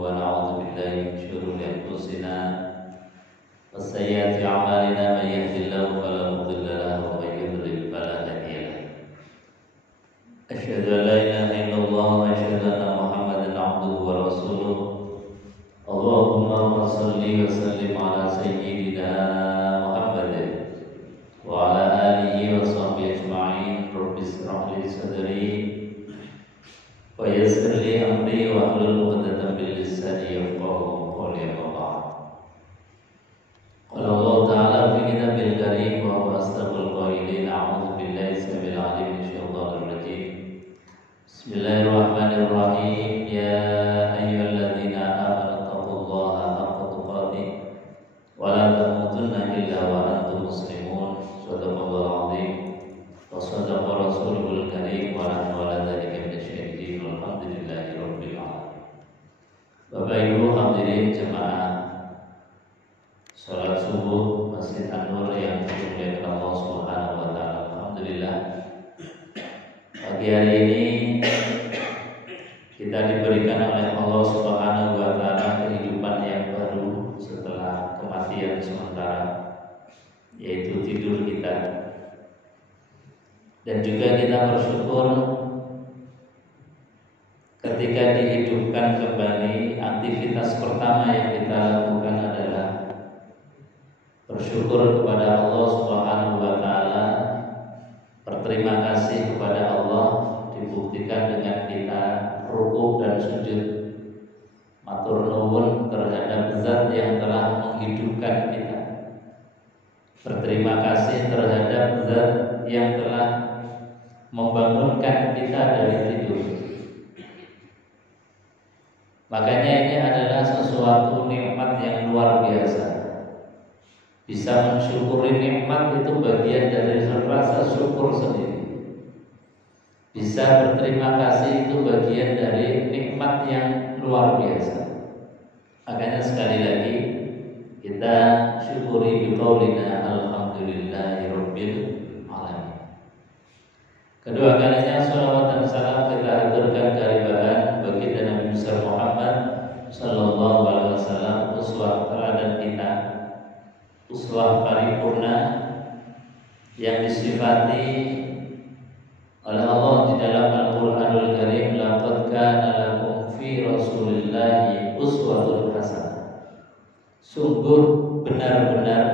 ونعوذ بالله من شرور أنفسنا وسيئات أعمالنا من يهد الله فلا مضل له ومن يضلل فلا هادي له أشهد أن لا إله إلا الله وأشهد أن محمدا عبده ورسوله اللهم صل وسلم على سيدنا محمد وعلى آله وصحبه أجمعين رب اشرح لي صدري ويسر لي أمري واحلل عقدة من لساني يفقهوا قولي أما بعد قال الله تعالى في كتابه الكريم وهو أصدق القائلين أعوذ بالله السميع العليم من الشيطان الرجيم بسم الله الرحمن الرحيم يا أيها الذين آمنوا اتقوا الله حق تقاته ولا تموتن إلا وأنتم مسلمون صدق الله العظيم وصدق رسوله الكريم ونحن على ذلك من الشاهدين والحمد لله رب العالمين. Bapak Ibu hadirin jemaah salat subuh Masjid An-Nur yang dimuliakan Allah Subhanahu wa taala. Alhamdulillah. Pagi hari ini kita diberikan oleh Allah Subhanahu wa taala kehidupan yang baru setelah kematian sementara, yaitu tidur kita. Dan juga kita bersyukur ketika dihidupkan kembali, aktivitas pertama yang kita lakukan adalah bersyukur kepada Allah Subhanahu wa taala, berterima kasih kepada Allah, dibuktikan dengan kita rukuk dan sujud, matur nuwun terhadap zat yang telah menghidupkan kita, berterima kasih terhadap zat yang telah membangunkan kita dari tidur. Makanya ini adalah sesuatu nikmat yang luar biasa. Bisa mensyukuri nikmat itu bagian dari rasa syukur sendiri. Bisa berterima kasih itu bagian dari nikmat yang luar biasa. Makanya sekali lagi kita syukuri biqaulina alhamdulillahirabbil alamin. Kedua kalinya salawat dan salam kita haturkan kehadiran baginda Nabi besar Muhammad sallallahu alaihi wasallam, uswah teladan kita, uswah paripurna yang disifati oleh Allah di dalam Al-Qur'anul Karim, laqad kana lakum fi Rasulillahi uswatun hasanah. Sungguh benar-benar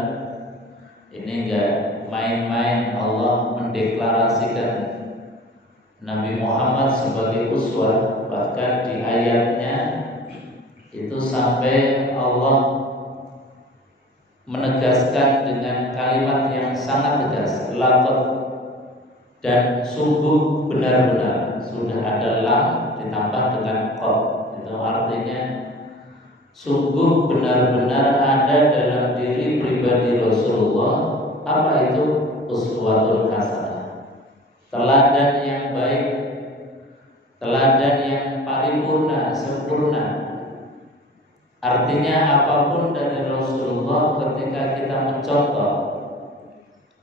ini enggak main-main Allah mendeklarasikan Nabi Muhammad sebagai uswah. Bahkan di ayatnya itu sampai Allah menegaskan dengan kalimat yang sangat tegas, laqad, dan sungguh benar-benar. Sudah ada lam ditambah dengan qad, itu artinya sungguh benar-benar ada dalam diri pribadi Rasulullah. Apa itu? Uswatun hasanah, teladan yang baik, teladan yang paripurna, sempurna. Artinya apapun dari Rasulullah ketika kita mencontoh,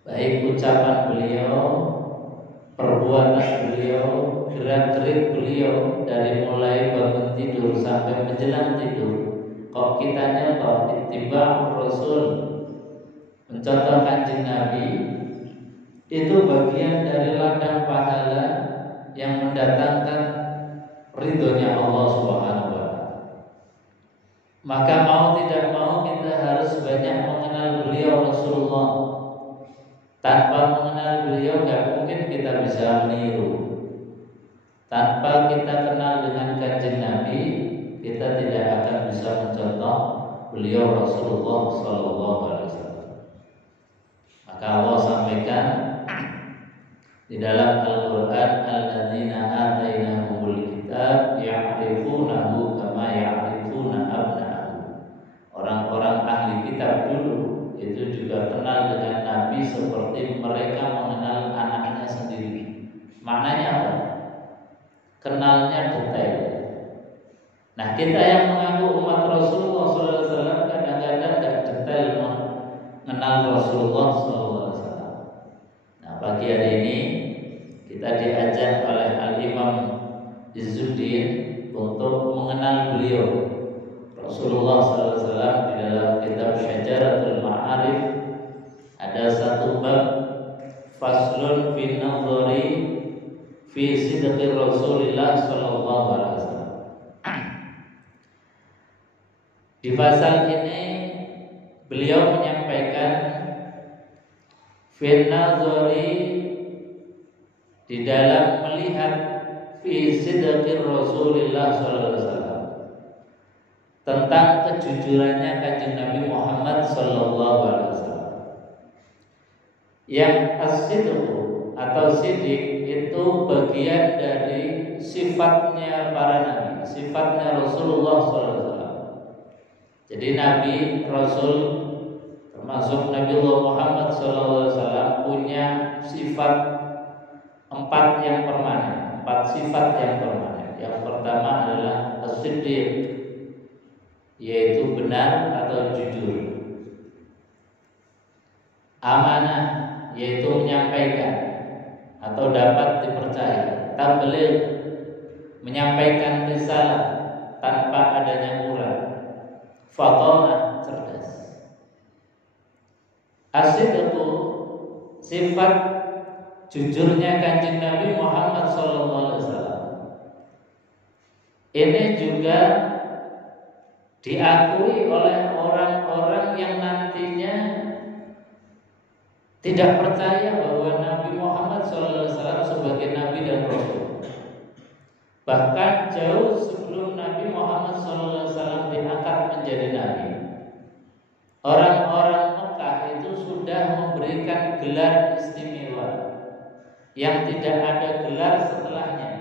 baik ucapan beliau, perbuatan beliau, gerak-gerik beliau, dari mulai bangun tidur sampai menjelang tidur, kok kitanya kok ittiba' Rasul, mencontoh Kanjeng Nabi, itu bagian dari ladang pahala yang mendatangkan ridhonya Allah Subhanahu wa taala. Maka mau tidak mau kita harus banyak mengenal beliau Rasulullah. Tanpa mengenal beliau gak mungkin kita bisa meniru. Tanpa kita kenal dengan Kanjeng Nabi, kita tidak akan bisa mencontoh beliau Rasulullah sallallahu alaihi wasallam. Maka Allah sampaikan di dalam Al-Quran, alladzina atainahumul kitab ya'rifunahu kama ya'rifuna abna'ahum. Orang-orang ahli kitab dulu itu juga kenal dengan Nabi seperti mereka mengenal anaknya sendiri. Maknanya apa? Kenalnya detail. Nah, kita yang mengaku umat Rasulullah SAW kadang-kadang tidak detail mengenal Rasulullah SAW. Nah, pagi hari ini kita diajak oleh Al-Imam Izzuddin untuk mengenal beliau. Rasulullah SAW di dalam kitab Syajaratul Ma'arif ada satu bab faslun fi nadhari fi sidqi Rasulillah sallallahu alaihi wasallam. Di pasal ini beliau menyampaikan fi nadhari di dalam melihat fi sidqi Rasulillah sallallahu alaihi wasallam, tentang kejujurannya Kanjeng Nabi Muhammad sallallahu alaihi wasallam. Yang as-sidqu atau sidik itu bagian dari sifatnya para nabi, sifatnya Rasulullah SAW. Jadi Nabi Rasul termasuk Nabi Muhammad SAW punya sifat 4 yang permanen, 4 sifat yang permanen. Yang pertama adalah as-siddiq, yaitu benar atau jujur. Amanah, yaitu menyampaikan atau dapat dipercaya. Tabligh, menyampaikan risalah tanpa adanya kurang. Fatonah, cerdas. As-sidqu, sifat jujurnya Kanjeng Nabi Muhammad SAW. Ini juga diakui oleh orang-orang yang nantinya tidak percaya bahwa Nabi Muhammad SAW sebagai Nabi dan Rasul. Bahkan jauh sebelum Nabi Muhammad SAW diangkat menjadi Nabi, orang-orang Mekah itu sudah memberikan gelar istimewa yang tidak ada gelar setelahnya.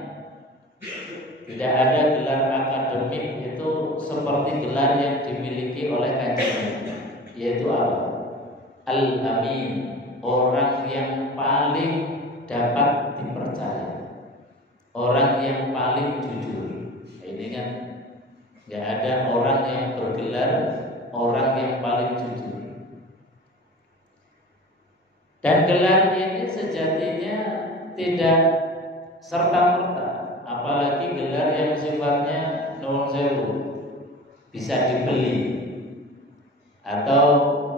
Tidak ada gelar akademik itu seperti gelar yang dimiliki oleh Kanjeng Nabi, yaitu apa? Al-Amin, orang yang paling dapat dipercaya, orang yang paling jujur. Ini kan nggak ada orang yang bergelar orang yang paling jujur. Dan gelar ini sejatinya tidak serta-merta, apalagi gelar yang sifatnya nuwun sewu, bisa dibeli atau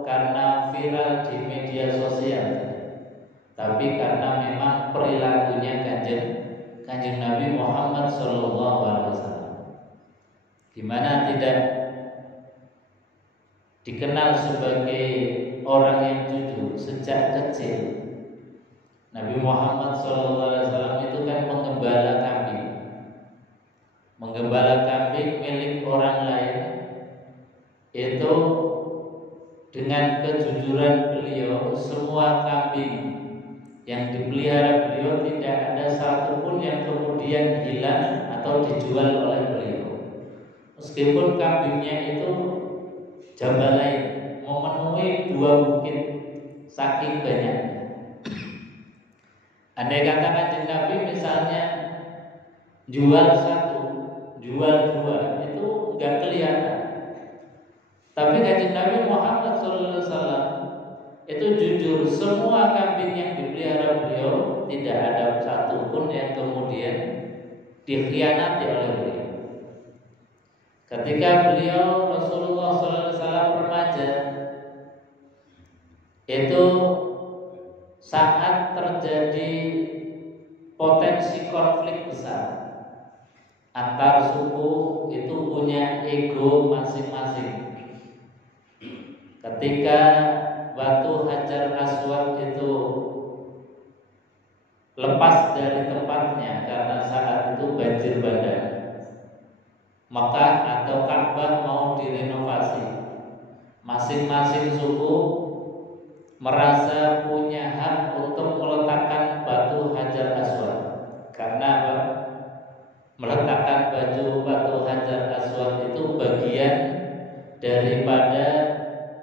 karena viral di media sosial, tapi karena memang perilakunya Kanjeng Nabi Muhammad SAW, di mana tidak dikenal sebagai orang yang jujur sejak kecil. Nabi Muhammad SAW itu kan menggembala kambing milik orang lain. Itu dengan kejujuran beliau, semua kambing yang dipelihara beliau tidak ada satupun yang kemudian hilang atau dijual oleh beliau. Meskipun kambingnya itu jambalain, memenuhi 2 bukit saking banyak. Andai kata Kanjeng Nabi misalnya jual 1, jual 2, itu enggak kelihatan. Tapi Kanjeng Nabi Muhammad SAW itu jujur, semua kambing yang dipelihara beliau tidak ada satupun yang kemudian dikhianati oleh beliau. Ketika beliau Rasulullah SAW remaja, itu saat terjadi potensi konflik besar antar suku, itu punya ego masing-masing. Ketika batu Hajar Aswad itu lepas dari tempatnya karena saat itu banjir bandang, Mekah atau Ka'bah mau direnovasi, masing-masing suku merasa punya hak untuk meletakkan batu Hajar Aswad. Karena apa? Meletakkan batu Hajar Aswad itu bagian daripada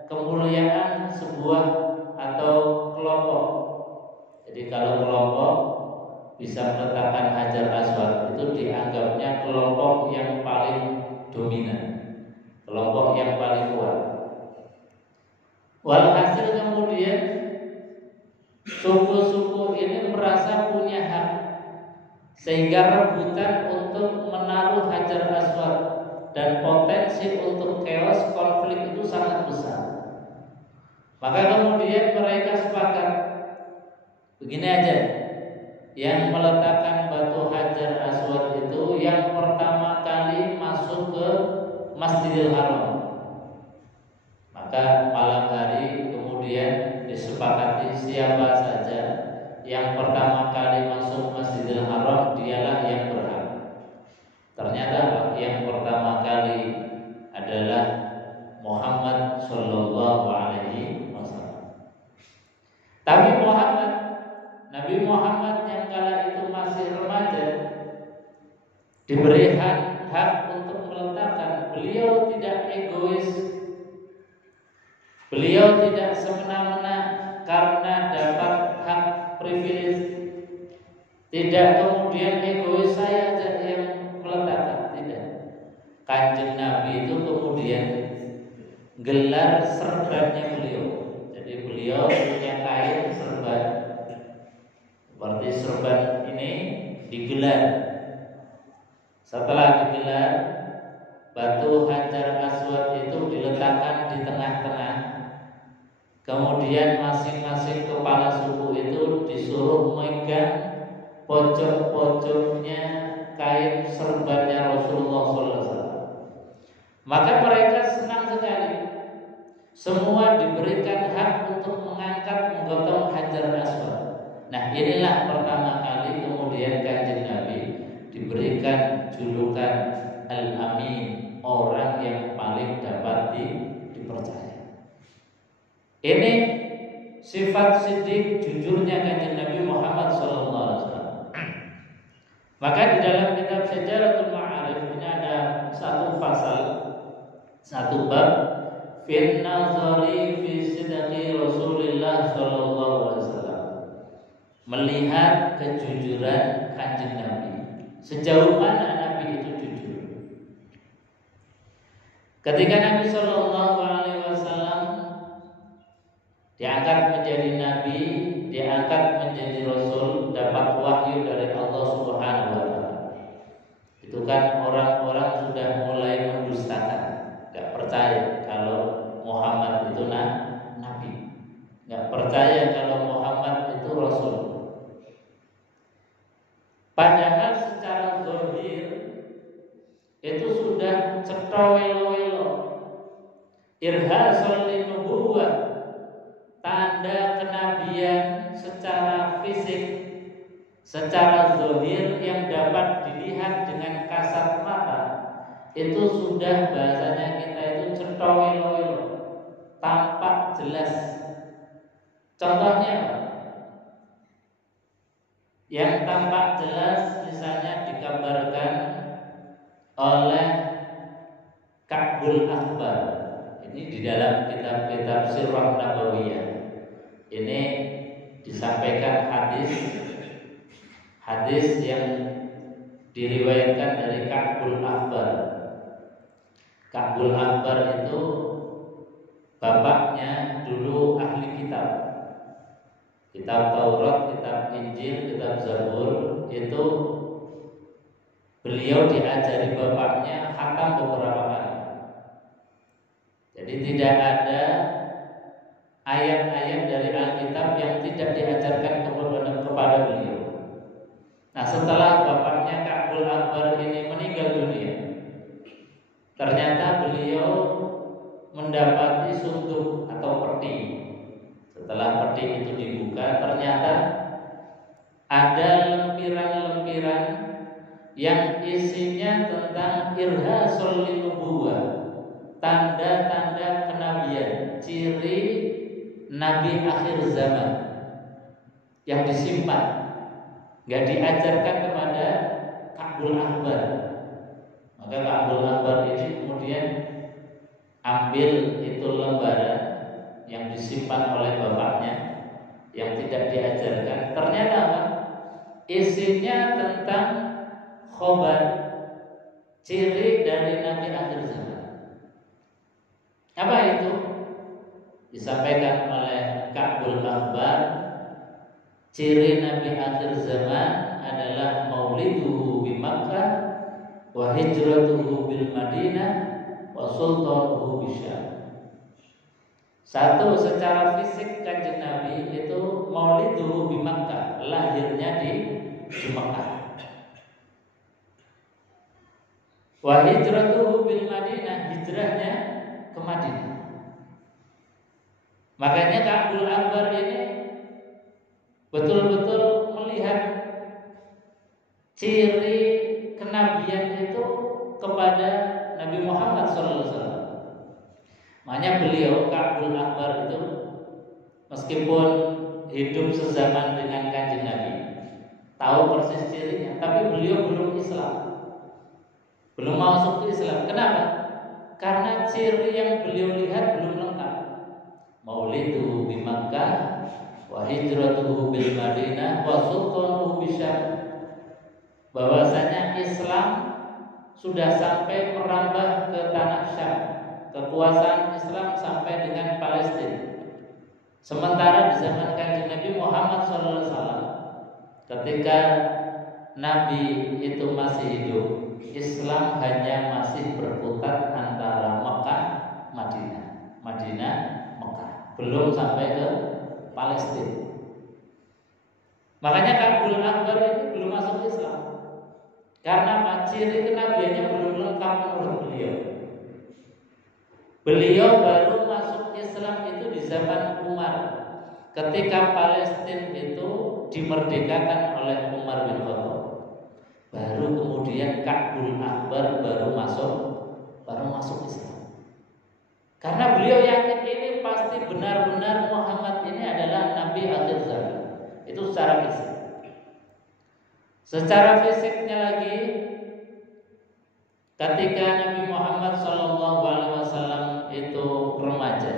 kemuliaan sebuah atau kelompok. Jadi kalau kelompok bisa meletakkan Hajar Aswad, itu dianggapnya kelompok yang paling dominan, kelompok yang paling kuat. Walhasil kemudian suku-suku ini merasa punya hak, sehingga rebutan untuk menaruh Hajar Aswad dan potensi untuk Maka kemudian mereka sepakat, begini aja, yang meletakkan batu Hajar Aswad itu yang pertama kali masuk ke Masjidil Haram. Maka malam hari kemudian disepakati siapa saja yang pertama kali masuk Masjidil Haram dialah yang berhak. Ternyata yang pertama kali adalah Muhammad Shallallahu Alaihi Wasallam. Tapi Nabi Muhammad yang kala itu masih remaja diberi hak untuk meletakkan. Beliau tidak egois, beliau tidak semena-mena karena dapat hak privilege. Tidak kemudian egois, saya aja yang meletakkan, tidak. Kanjeng Nabi itu kemudian gelar serbannya beliau. Jadi beliau punya kain serban, seperti serban ini digelar. Setelah digelar, batu Hajar Aswad itu diletakkan di tengah-tengah. Kemudian masing-masing kepala suku itu disuruh megang pojok-pojoknya kain serbannya Rasulullah SAW. Maka mereka senang sekali. Semua diberikan hak untuk mengangkat menggotong Hajar Aswad. Nah, inilah pertama kali kemudian Kanjeng Nabi diberikan julukan Al-Amin, orang yang paling dapat dipercaya. Ini sifat siddiq, jujurnya Kanjeng Nabi Muhammad SAW. Maka di dalam kitab Syajaratul Ma'arif ini ada satu pasal, satu bab, fin nazari fi sidqi Rasulillah sallallahu alaihi wasallam. Melihat kejujuran Kanjeng Nabi. Sejauh mana Nabi itu jujur? Ketika Nabi sallallahu alaihi wasallam diangkat menjadi nabi, diangkat menjadi rasul, dapat wahyu dari Allah Subhanahu wa taala. Itu kan orang-orang sudah mulai mendustakan, enggak percaya kalau Muhammad itu nabi, enggak percaya kalau Muhammad itu rasul. Padahal secara zahir itu sudah cetha welo-welo, irhasul linubuwah, tanda kenabian secara fisik, secara zahir yang dapat dilihat dengan kasat mata, itu sudah bahasanya kita itu cetha welo-welo, tampak jelas. Contohnya apa? Yang tampak jelas misalnya digambarkan oleh Ka'bul Akbar. Ini di dalam kitab-kitab Sirah Nabawiyah. Ini disampaikan hadis yang diriwayatkan dari Ka'bul Akbar. Ka'bul Akbar itu bapaknya dulu ahli kitab. Kitab Taurat, kitab Injil, kitab Zabur, itu beliau diajari bapaknya khatam beberapa kali. Jadi tidak ada ayat-ayat dari Alkitab yang tidak diajarkan kepada beliau. Nah, setelah bapaknya Ka'bul Akbar ini meninggal dunia, ternyata beliau mendapati sunduk atau peti. Setelah peti itu dibuka, ternyata ada lempiran-lempiran yang isinya tentang irhasul linubuwah, tanda-tanda kenabian, ciri nabi akhir zaman yang disimpan, nggak diajarkan kepada Ka'bul Akbar. Maka Ka'bul Akbar ini kemudian ambil itu lembaran yang disimpan oleh bapaknya yang tidak diajarkan. Ternyata apa? Isinya tentang khobar, ciri dari nabi akhir zaman. Apa itu? Disampaikan oleh Ka'bul Akbar, ciri nabi akhir zaman adalah mauliduhu bi Makkah wa hijratuhu bil Madinah wa sultanuhu bi Syam. Satu, secara fisik Kanjeng Nabi itu mauliduhu di Makkah, lahirnya di Makkah. Wa hijratuhu bil Madinah, hijrahnya ke Madinah. Makanya Ka'bul Akbar ini betul-betul melihat ciri kenabian itu kepada Nabi Muhammad SAW. Makanya beliau Ka'bul Akbar itu meskipun hidup sezaman dengan Kanjeng Nabi, tahu persis cirinya, tapi beliau belum Islam, belum masuk ke Islam. Kenapa? Karena ciri yang beliau lihat belum lengkap. Mauliduhu bi Makkah wa hijratuhu bil Madinah wa sultanuhu bisyam. Bahwasanya Islam sudah sampai merambah ke tanah Syam, kekuasaan Islam sampai dengan Palestina. Sementara di zaman Kanjeng Nabi Muhammad SAW, ketika Nabi itu masih hidup, Islam hanya masih berputar antara Mekah, Madinah, Madinah, Mekah, belum sampai ke Palestina. Makanya Ka'bul Akbar ini belum masuk Islam, karena ciri kenabiannya belum lengkap menurut beliau. Beliau baru masuk Islam itu di zaman Umar, ketika Palestina itu dimerdekakan oleh Umar bin Khattab. Baru kemudian Ka'bul Akbar baru masuk Islam. Karena beliau yakin ini pasti benar-benar Muhammad ini adalah Nabi akhir zaman. Itu secara fisik. Secara fisiknya lagi, ketika Nabi Muhammad SAW itu remaja,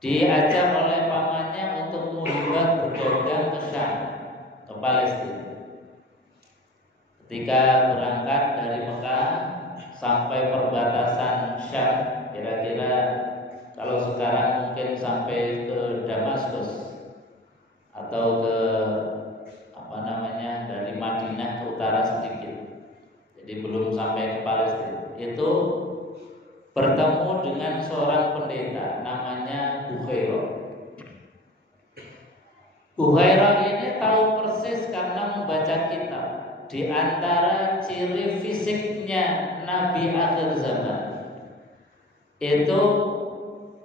diajak oleh pamannya untuk muhibah berdagang ke Syam, ke Palestina. Ketika berangkat dari Mekah sampai perbatasan Syam, kira-kira kalau sekarang mungkin sampai ke Damaskus atau ke dari Madinah ke utara sedikit, jadi belum sampai ke Palestina. Itu bertemu dengan seorang pendeta namanya Bukhairah. Bukhairah ini tahu persis karena membaca kitab, di antara ciri fisiknya Nabi akhir zaman itu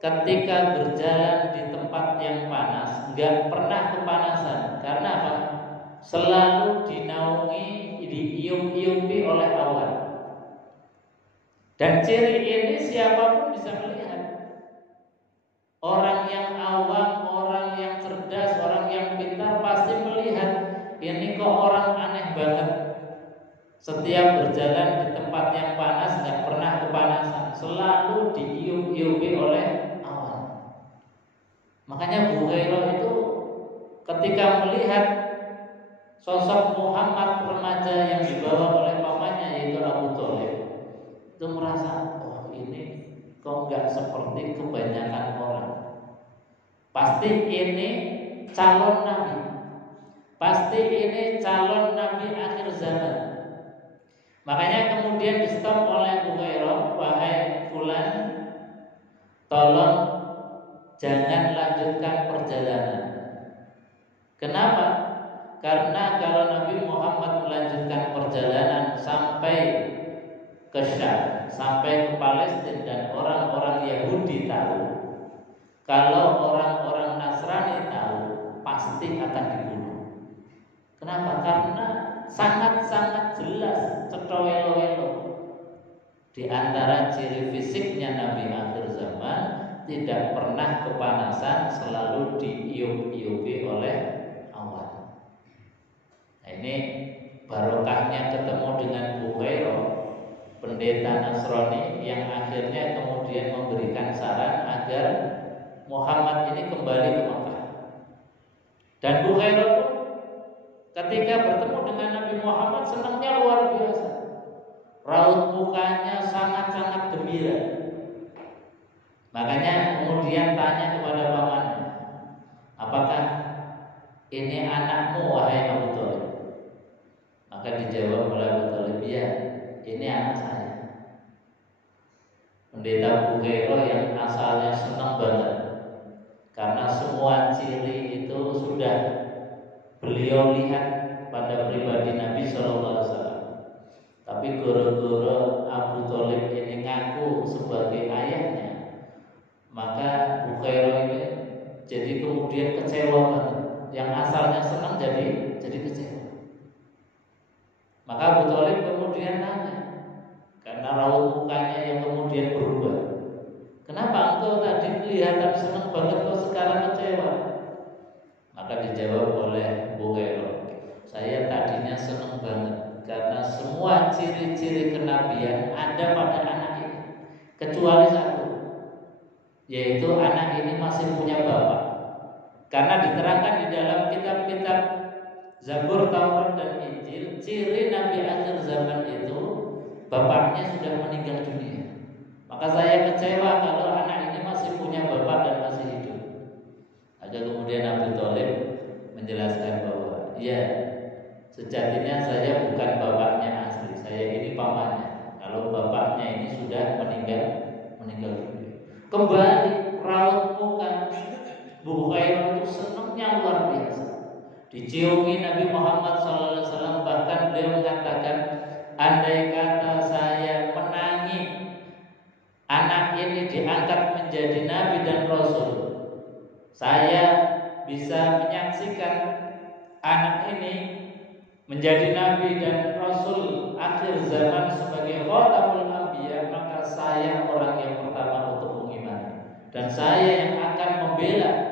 ketika berjalan di tempat yang panas nggak pernah kepanasan. Karena apa? Selalu dinaungi, diium-iumi oleh awan. Dan ciri ini siapapun bisa melihat. Orang yang awam, orang yang cerdas, orang yang pintar pasti melihat ini kok orang aneh banget. Setiap berjalan di tempat yang panas nggak pernah kepanasan, selalu diium-iumi oleh awan. Makanya Bukhairah itu ketika melihat sosok Muhammad remaja yang dibawa oleh pamannya yaitu Abu Thalib, itu merasa, oh ini kok nggak seperti kebanyakan orang. Pasti ini calon nabi. Pasti ini calon nabi akhir zaman. Makanya kemudian di stop oleh Bukhairah, wahai fulan, tolong jangan lanjutkan perjalanan. Kenapa? Karena kalau Nabi Muhammad melanjutkan perjalanan sampai ke Syam, sampai ke Palestina, dan orang-orang Yahudi tahu, kalau orang-orang Nasrani tahu, pasti akan dibunuh. Kenapa? Karena sangat-sangat jelas cetowelo-welo di antara ciri fisiknya Nabi akhir zaman, tidak pernah kepanasan, selalu diium-iumi oleh awan. Nah, ini barokahnya ketemu dengan Bukhairah, pendeta Nasrani yang akhirnya kemudian memberikan saran agar Muhammad ini kembali ke Makkah. Dan Bukhairah pun ketika bertemu dengan Nabi Muhammad senangnya luar biasa. Raut mukanya sangat-sangat gembira. Makanya kemudian tanya kepada pamannya, apakah ini anakmu wahai Abu Thalib? Maka dijawab oleh Abu Thalib, ya, ini anak saya. Pendeta Bukhairah yang asalnya senang banget karena semua ciri itu sudah beliau lihat pada pribadi Nabi SAW. Tapi guru-guru Abu Thalib ini ngaku sebagai ayahnya, maka Bukhairah ini jadi kemudian kecewa banget. Yang asalnya senang jadi kecewa. Maka Abu Thalib kemudian nanya, karena raut mukanya yang kemudian berubah, kenapa engkau tadi kelihatan senang banget kok sekarang kecewa? Maka dijawab oleh Bukhairah, saya tadinya senang banget karena semua ciri-ciri kenabian ada pada anak ini, kecuali satu, yaitu anak ini masih punya bapak. Karena diterangkan di dalam kitab-kitab Zabur, Taurat, dan Injil, ciri Nabi akhir zaman itu bapaknya sudah meninggal dunia. Maka saya kecewa kalau anak ini masih punya bapak dan masih hidup. Maka kemudian Abu Thalib menjelaskan bahwa ya, sejatinya saya bukan bapaknya asli, saya ini pamannya. Kalau bapaknya ini sudah meninggal dunia. Kembali raut muka Bukhairah itu senangnya luar biasa. Diciumi Nabi Muhammad SAW, bahkan beliau mengatakan, andai kata saya menangi anak ini diangkat menjadi Nabi dan Rasul, saya bisa menyaksikan anak ini menjadi Nabi dan Rasul akhir zaman sebagai Khatamul Anbiya, maka saya orang yang pertama untuk mengimani, dan saya yang akan membela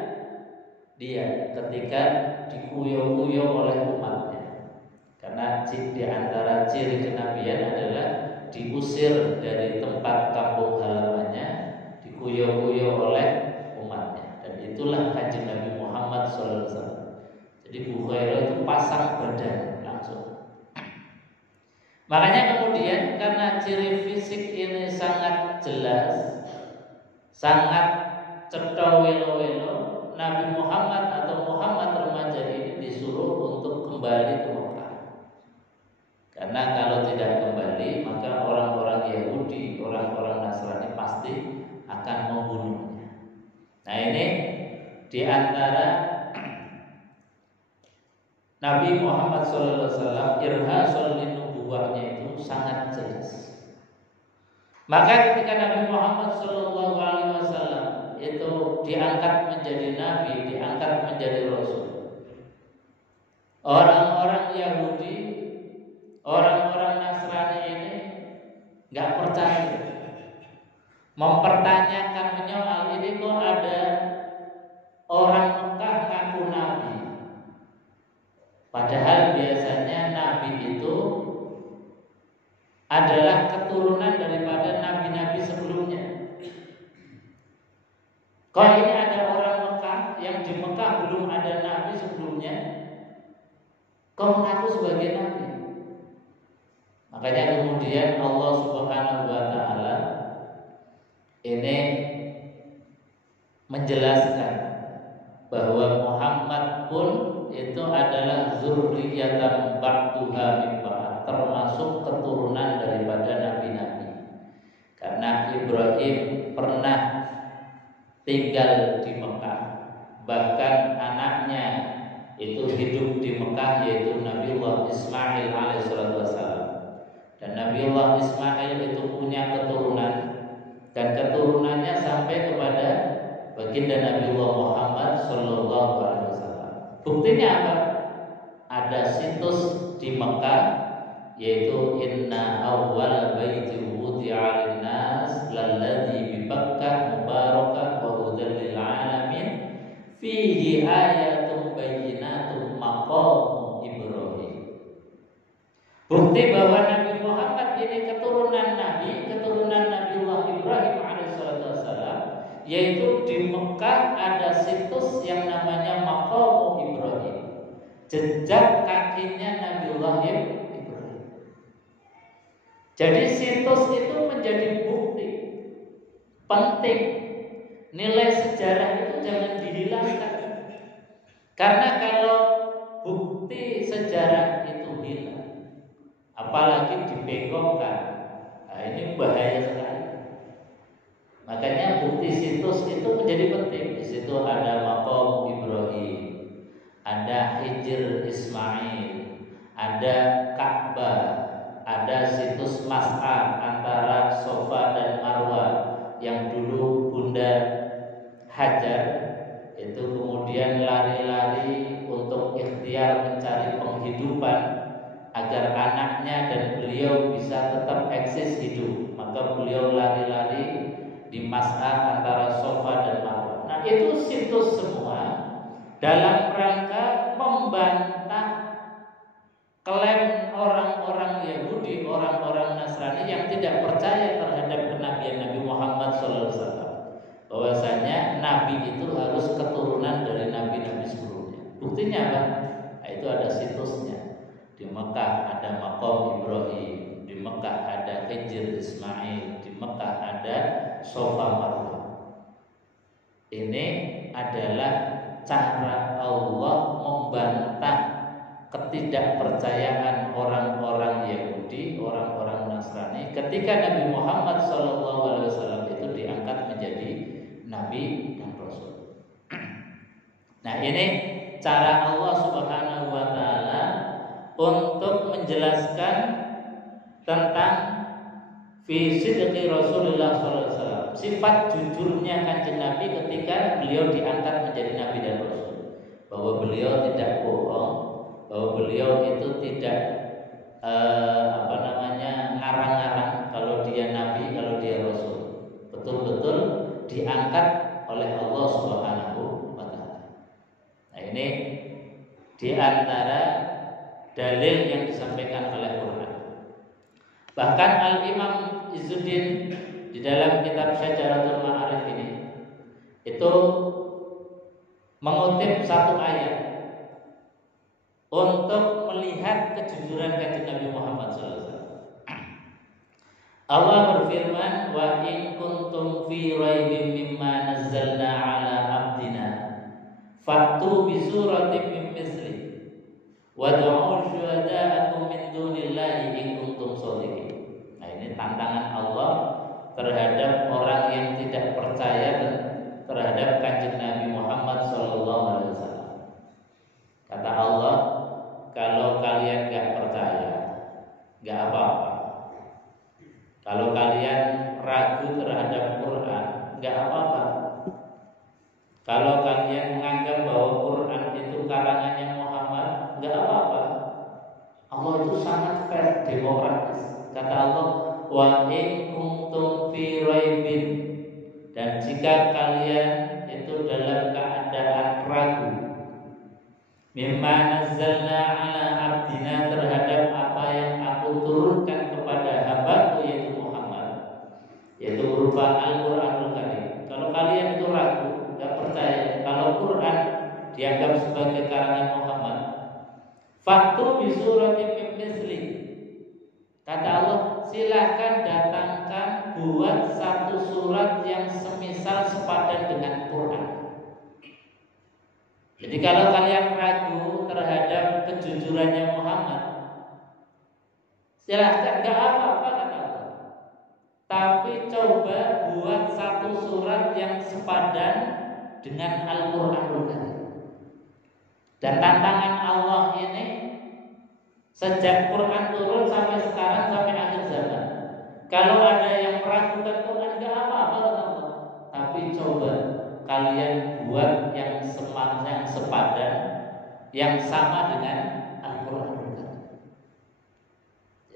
dia ketika dikuyok-kuyok oleh umatnya. Karena di antara ciri kenabian adalah diusir dari tempat kampung halamannya, dikuyok-kuyok oleh umatnya. Dan itulah kanjeng Nabi Muhammad SAW. Jadi Bukhairah itu pasang badan langsung. Makanya kemudian karena ciri fisik ini sangat jelas, sangat cetha welo-welo, Nabi Muhammad atau Muhammad remaja ini disuruh untuk kembali ke Mekah. Karena kalau tidak kembali, maka orang-orang Yahudi, orang-orang Nasrani pasti akan membunuhnya. Nah, ini di antara Nabi Muhammad SAW irhasul linubuwahnya itu sangat jelas. Maka ketika Nabi Muhammad SAW itu diangkat menjadi Nabi, diangkat menjadi Rasul, orang-orang Yahudi, orang-orang Nasrani ini nggak percaya, mempertanyakan menyoal ini kok ada orang Mekah ngaku Nabi, padahal biasanya Nabi itu adalah keturunan daripada nabi-nabi sebelumnya. Kok ini ada orang Mekah yang di Mekah belum ada nabi sebelumnya, kok mengaku sebagai nabi? Makanya kemudian Allah Subhanahu wa taala ini menjelaskan bahwa Muhammad pun itu adalah zurriyatan ba'duha min ba'd, termasuk keturunan daripada nabi-nabi. Karena Ibrahim pernah tinggal di Mekah, bahkan anaknya itu hidup di Mekah, yaitu Nabiullah Ismail alaihissalam. Dan Nabiullah Ismail itu punya keturunan, dan keturunannya sampai kepada baginda Nabiullah Muhammad sallallahu alaihi wasallam. Buktinya apa? Ada situs di Mekah, yaitu inna awwala baiti wudi'a lin-nas lalladzi bi Bakkah mubarakan wa hudan lil alamin fihi ayatun bayyinatun maqamu Ibrahim. Bukti bahwa Nabi Muhammad ini keturunan Nabi, keturunan Nabiullah Ibrahim alaihissalam, yaitu di Mekah ada situs yang namanya Maqamu Ibrahim, jejak kakinya Nabiullah Ibrahim. Jadi situs itu menjadi bukti penting. Nilai sejarah itu jangan dihilangkan. Karena kalau bukti sejarah itu hilang, apalagi dibengkokkan, nah ini bahaya sekali. situ menjadi penting. Di situ ada maqam Ibrahim, ada Hijr Ismail, ada Ka'bah, ada situs Mas'ah antara Safa dan Marwah yang dulu Bunda Hajar itu kemudian lari-lari untuk ikhtiar mencari penghidupan agar anaknya dan beliau bisa tetap eksis hidup. Maka beliau lari-lari di Mas'ah antara Safa dan Marwah. Nah, itu situs semua dalam rangka membantah klaim orang-orang Yahudi, orang-orang Nasrani yang tidak percaya terhadap kenabian Nabi Muhammad SAW, bahwasanya Nabi itu harus keturunan dari nabi-nabi sebelumnya. Buktinya apa? Nah, itu ada situsnya. Di Mekah ada maqam Ibrahim, di Mekah ada Hijr Ismail, di Mekah ada Safa Marwah. Ini adalah cara Allah membantah ketidakpercayaan orang-orang Yahudi, orang-orang Nasrani ketika Nabi Muhammad SAW itu diangkat menjadi Nabi dan Rasul. Nah, ini cara Allah Subhanahu wa Ta'ala untuk menjelaskan tentang fi sidqi Rasulullah SAW, sifat jujurnya Kanjeng Nabi ketika beliau diangkat menjadi Nabi dan Rasul, bahwa beliau tidak bohong, bahwa beliau itu tidak ngarang-ngarang kalau dia Nabi, kalau dia Rasul, betul-betul diangkat oleh Allah Subhanahu wa Ta'ala. Nah, ini di antara dalil yang disampaikan oleh Quran. Bahkan Al-Imam Izzuddin di dalam kitab Syajaratul Ma'arif ini itu mengutip satu ayat untuk melihat kejujuran Kanjeng Nabi Muhammad SAW. Allah berfirman, wa in kuntum fi raibin mimma nazzalna ala abdina fa'tu bi suratin min misli wad'u syuhada'akum min dunillahi in kuntum shodiqin. Nah, ini tantangan Allah terhadap orang yang tidak percaya terhadap Kanjeng Nabi Muhammad SAW. Kata Allah, kalau kalian gak percaya, gak apa-apa. Kalau kalian ragu terhadap Quran, gak apa-apa. Kalau kalian menganggap bahwa Quran itu karangannya Muhammad, gak apa-apa. Allah itu sangat fair, demokratis. Kata Allah, wa in kuntum fi raibin, dan jika kalian itu dalam keadaan ragu, mimma nazzalna ala abdina, terhadap apa yang aku turunkan kepada hambaku yaitu Muhammad, yaitu berupa Al-Qur'anul Karim. Kalau kalian itu ragu, tidak percaya kalau Quran dianggap sebagai karangan Muhammad, fatu bi suratin min misli. Kata Allah, silakan datangkan buat satu surat yang semisal sepadan dengan Quran. Jadi kalau kalian ragu terhadap kejujurannya Muhammad, silahkan, gak apa-apa kata Allah. Tapi coba buat satu surat yang sepadan dengan Al-Qur'anul Karim. Dan tantangan Allah ini sejak Quran turun sampai sekarang, sampai akhir zaman, kalau ada yang meragukan Quran, gak apa-apa kata Allah. Tapi coba kalian buat yang sepadan, yang sama dengan Al-Qur'an.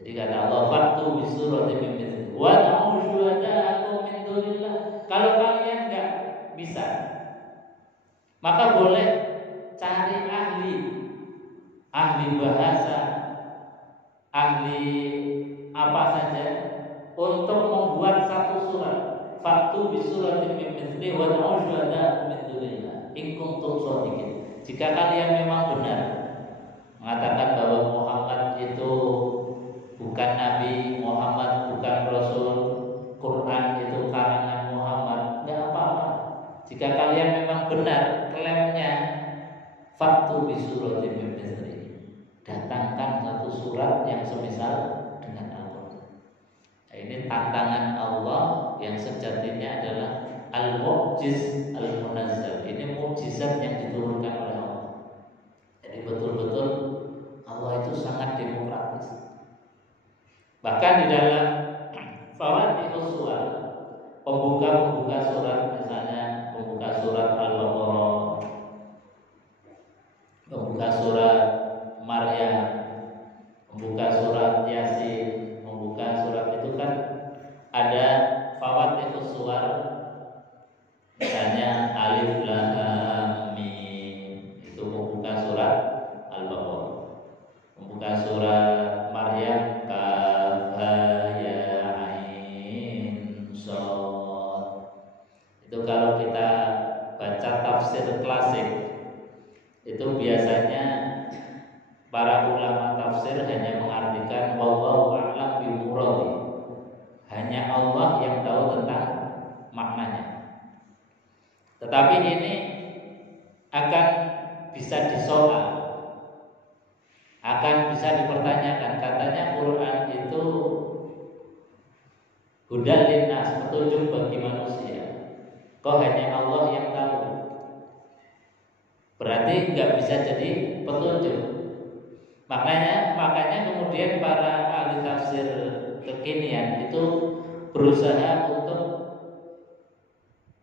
Jadi kata Allah, "Fatu bi suratin min mithlihi wa da'u syuhada'akum min dunillah." Kalau kalian enggak bisa, maka boleh cari ahli bahasa, ahli apa saja untuk membuat satu surat. Fatu bi suratin min mithlihi wa da'u syuhada'akum min dunillah in kuntum shodiqin. Jika kalian memang benar mengatakan bahwa Muhammad itu bukan nabi, Muhammad bukan rasul, Quran itu karangan Muhammad, enggak apa-apa. Jika kalian memang benar klaimnya, fatu bi suratin min mithlihi, datangkan satu surat yang semisal dengan Al-Qur'an. Nah, ini tantangan Allah yang sejatinya adalah al-mu'jiz al-munazzal. Ini mukjizat yang diturunkan oleh Allah. Jadi betul-betul Allah itu sangat demokratis. Bahkan di dalam Fawaidus Suwar, pembuka surat, misalnya pembuka surat Al-Baqarah, pembuka surat Maryam, pembuka surat Yasin, pembuka surat itu kan ada Fawaidus Suwar, misalnya Alif Lam Mim, itu pembuka surat Al-Baqarah. Pembuka surat Maryam Kaf Ha Ya Ain Shad. Itu kalau kita baca tafsir klasik, itu biasanya para ulama tafsir hanya mengartikan wallahu a'lam bimuradi. Hanya Allah yang tahu tentang maknanya. Tetapi ini akan bisa disoal, akan bisa dipertanyakan. Katanya Quran itu hudal linnas, petunjuk bagi manusia. Kok hanya Allah yang tahu? Berarti nggak bisa jadi petunjuk. Makanya kemudian para ahli tafsir kekinian itu berusaha untuk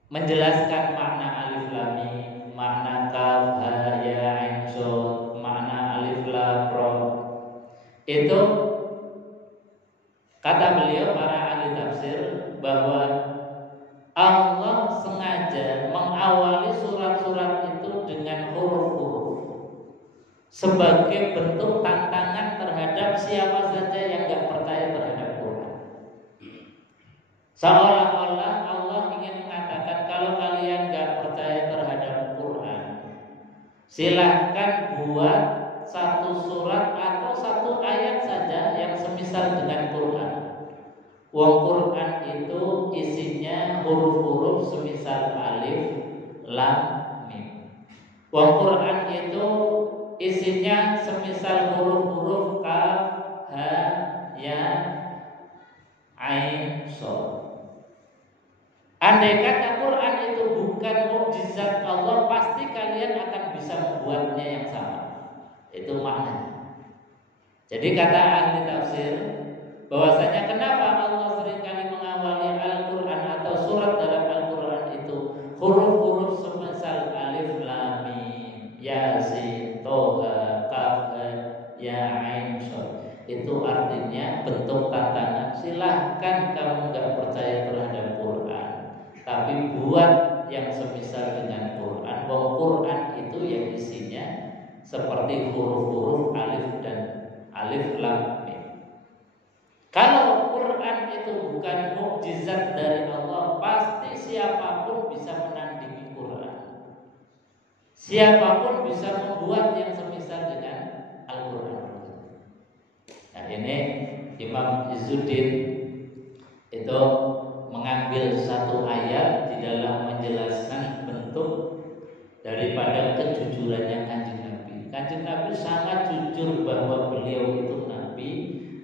menjelaskan makna alif lam mim, makna kaf ha ya ain shad, makna alif lam ra. Itu kata beliau para ahli tafsir bahwa Allah sengaja mengawali surat-surat itu dengan huruf-huruf sebagai bentuk tantangan terhadap siapa saja yang tidak percaya terhadap Quran. Seolah-olah Allah ingin mengatakan, kalau kalian tidak percaya terhadap Quran, silahkan buat satu surat atau satu ayat saja yang semisal dengan Quran. Wong Quran itu isinya huruf-huruf semisal alif, lam, mim. Wong Quran itu isinya semisal huruf-huruf kaf, ha, ya, ain, shad. Andai kata Quran itu bukan mukjizat Allah, pasti kalian akan bisa membuatnya yang sama. Itu maknanya. Jadi kata ahli tafsir bahwasanya kenapa Allah seringkali mengawali Al-Quran atau surat dalam Al-Quran itu huruf-huruf semisal alif lam mim, yasin, toha, kaf, ya ain, shad. Itu artinya bentuk tantangan. Silahkan kamu nggak percaya terhadap Quran, tapi buat yang semisal dengan Quran. Bahwa Quran itu yang isinya seperti huruf-huruf alif dan alif lam mim. Kalau Quran itu bukan mukjizat dari Allah, pasti siapapun bisa menandingi Quran. Siapapun bisa membuat yang semisal dengan Al-Quran. Nah, ini Imam Izzuddin itu mengambil satu ayat di dalam menjelaskan bentuk daripada kejujurannya Kanjeng Nabi. Kanjeng Nabi sangat jujur bahwa beliau itu Nabi,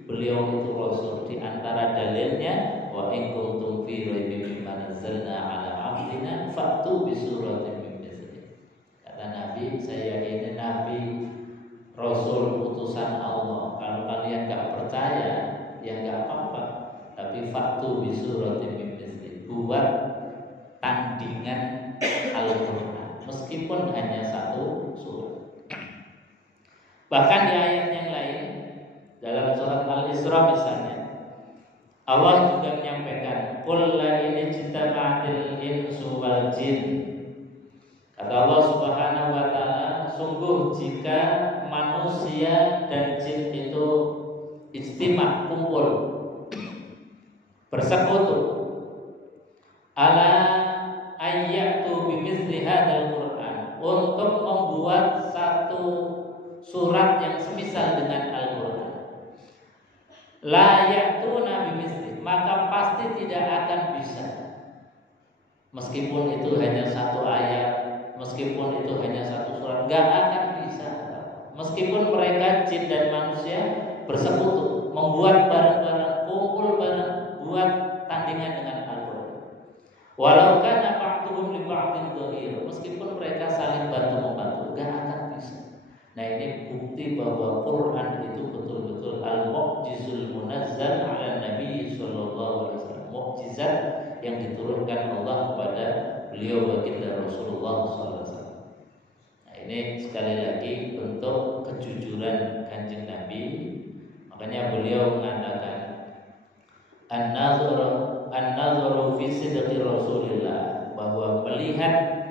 beliau itu Rasul. Di antara dalilnya, wa in kuntum fi raibin mimma nazzalna ala abdina fa'tu bi suratin min mithlihi. Kata Nabi, saya ini Nabi, Rasul, utusan Allah. Kalau kalian enggak percaya, ya enggak apa-apa. Tapi fa'tu bi suratin min mithlihi, buat tandingan Al-Quran, meskipun hanya satu surat. Bahkan di ayat yang lain, dalam surat Al-Isra misalnya, Allah juga menyampaikan, qul la in ijtama'atil insu wal jin. Kata Allah Subhanahu wa taala, sungguh jika manusia dan jin itu ijtima', kumpul, bersekutu, ala ayyatu bimithli hadzal Qur'an, untuk membuat satu surat yang semisal dengan Al-Quran, la ya'tuna bimithli, maka pasti tidak akan bisa. Meskipun itu hanya satu ayat, meskipun itu hanya satu surat, gak akan bisa. Meskipun mereka jin dan manusia bersekutu, membuat bareng-bareng, kumpul bareng, buat tandingan dengan Al-Quran. Walau kana ba'din dhahir, meskipun mereka saling bantu-membantu, gak akan bisa. Nah, ini bukti bahwa Quran itu betul-betul al-mu'jizul munazzal 'ala Nabi sallallahu alaihi wasallam. Mukjizat yang diturunkan Allah kepada beliau baginda Rasulullah sallallahu alaihi wasallam. Nah, ini sekali lagi bentuk kejujuran Kanjeng Nabi. Makanya beliau mengatakan an-nazaru fi sidqi Rasulillah, bahwa melihat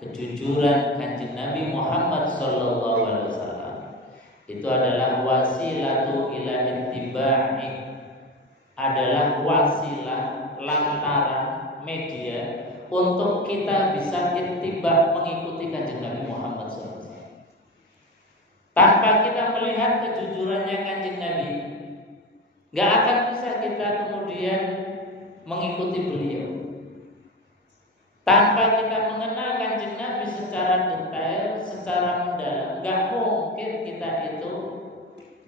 kejujuran Kanjeng Nabi Muhammad sallallahu alaihi wasallam itu adalah wasilatu ila ittiba'i, adalah wasilah, lantaran, media untuk kita bisa ittiba, mengikuti Kanjeng Nabi Muhammad sallallahu alaihi wasallam. Tanpa kita melihat kejujurannya Kanjeng Nabi, gak akan bisa kita kemudian mengikuti beliau. Tanpa kita mengenal Kanjeng Nabi secara detail, secara mendalam, gak mungkin kita itu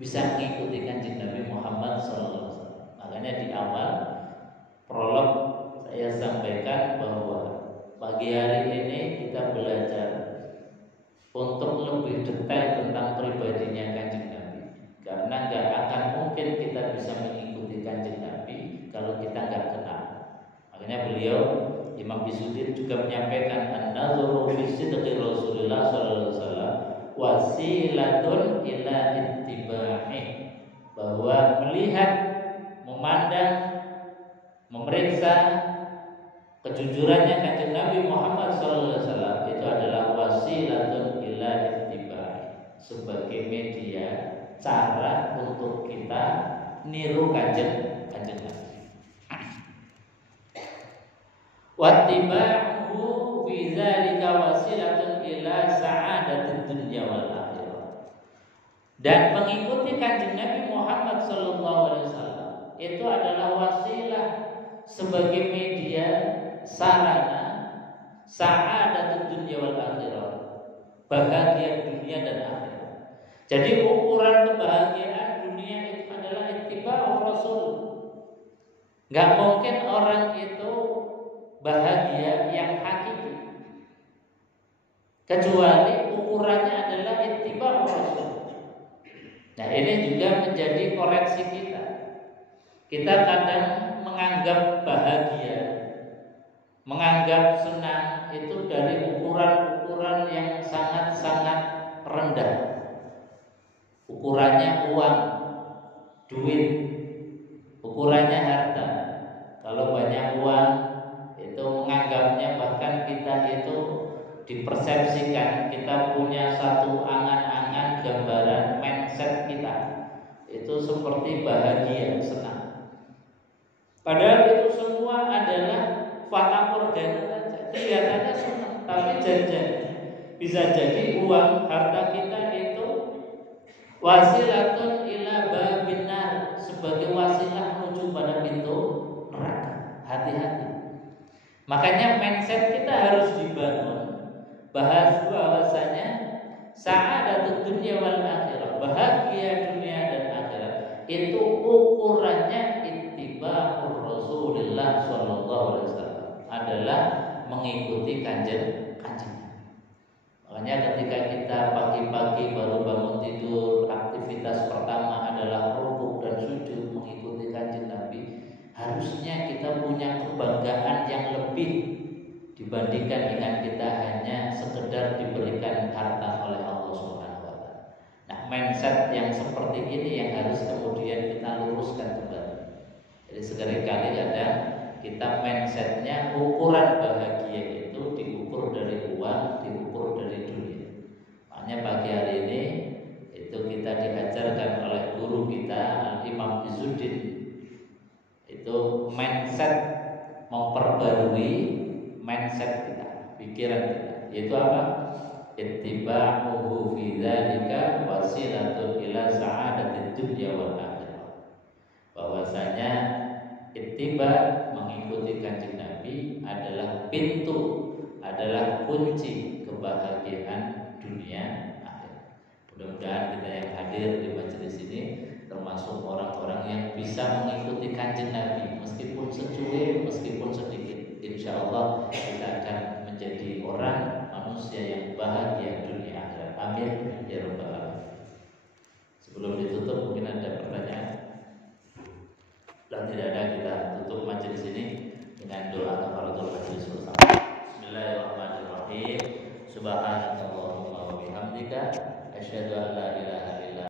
bisa mengikuti Kanjeng Nabi Muhammad SAW. Makanya di awal prolog saya sampaikan bahwa pagi hari ini kita belajar untuk lebih detail tentang pribadinya Kanjeng Nabi. Karena gak akan mungkin kita bisa mengikuti Kanjeng Nabi kalau kita gak kenal. Makanya beliau Imam Bisuddin juga menyampaikan an-nazaru fi sidqi Rasulillah sallallahu alaihi wasallam wasilatun ila ittiba'i, bahwa melihat, memandang, memeriksa kejujurannya Kanjeng Nabi Muhammad sallallahu alaihi wasallam itu adalah wasilatun ila ittiba'i, sebagai media, cara untuk kita niru Kanjeng Nabi. Wattiba'uhu fi dzalika wasilatun ila sa'adatid dunya wal akhirah. Dan mengikuti Kanjeng Nabi Muhammad sallallahu alaihi wasallam itu adalah wasilah, sebagai media, sarana sa'adatid dunya wal akhirah, bahagia dunia dan akhirat. Jadi ukuran kebahagiaan dunia itu adalah ittiba'ur Rasul. Enggak mungkin orang itu bahagia yang hakiki kecuali ukurannya adalah ittiba' Rasul. Nah, ini juga menjadi koreksi kita. Kita kadang menganggap bahagia, menganggap senang itu dari ukuran-ukuran yang sangat-sangat rendah. Ukurannya uang, duit, ukurannya harta. Kalau banyak uang itu menganggapnya, bahkan kita itu dipersepsikan kita punya satu angan-angan, gambaran, mindset kita itu seperti bahagia, senang. Padahal itu semua adalah fata morgana saja. Kelihatannya senang, tapi jangan-jangan bisa jadi uang, harta kita itu wasilatun ila babin nar, sebagai wasilah menuju pada pintu neraka. Hati-hati. Makanya mindset kita harus dibangun bahwasanya sa'adatud dunya wal akhirah, bahagia dunia dan akhirat itu ukurannya ittiba'ur Rasulillah sallallahu alaihi wasallam, adalah mengikuti kanjeng. Makanya ketika kita pagi-pagi baru bangun tidur, aktivitas pertama adalah rukuk dan sujud mengikuti kanjeng Nabi. Harusnya kita punya kebanggaan yang lebih dibandingkan dengan kita hanya sekedar diberikan harta oleh Allah Subhanahu wa taala. Nah, mindset yang seperti ini yang harus kemudian kita luruskan kembali. Jadi sekali-kali kadang kita mindsetnya ukuran bahagia itu diukur dari uang, diukur dari dunia. Makanya pagi hari ini itu kita diajarkan oleh guru kita Imam Bisuddin, itu mindset, memperbarui mindset kita, pikiran kita, yaitu apa? Ittiba'uhu fi dzalika wasilatun ila sa'adatid dunya wal akhirah. Bahwasanya ittiba, mengikuti kanjeng Nabi adalah pintu, adalah kunci kebahagiaan dunia akhirat. Mudah-mudahan kita yang hadir di majelis ini termasuk orang-orang yang bisa mengikuti kanjeng Nabi, meskipun secuil, meskipun sedikit. Insya Allah kita akan menjadi manusia yang bahagia dunia akhirat. Amin ya rabbal alamin. Sebelum ditutup mungkin ada pertanyaan. Dan tidak ada, kita tutup majelis ini dengan doa kafaratul majelis bersama. Bismillahirrahmanirrahim. Subhanakallahumma wa bihamdika asyhadu an la ilaha